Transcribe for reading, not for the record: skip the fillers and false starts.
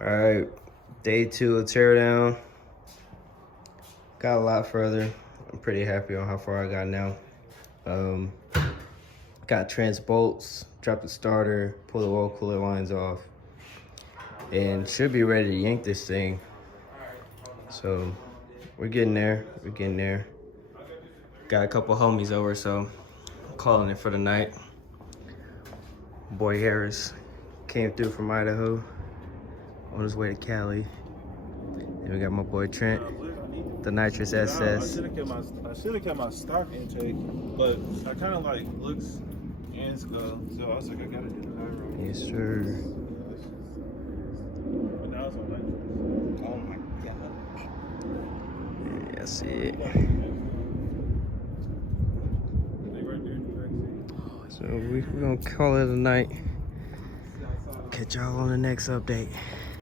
All right, day 2 of Teardown. Got a lot further. I'm pretty happy on how far I got now. Got trans bolts, dropped the starter, pull the oil cooler lines off, and should be ready to yank this thing. So we're getting there. Got a couple homies over, so I'm calling it for the night. Boy Harris came through from Idaho on his way to Cali. And we got my boy Trent, the nitrous SS. I should have kept my stock intake, but I kind of like looks and skull, so I was like, I gotta do the high road. Yes, sir. But now it's on nitrous. Oh my god. Yeah, I see it. So we're gonna call it a night. Catch y'all on the next update.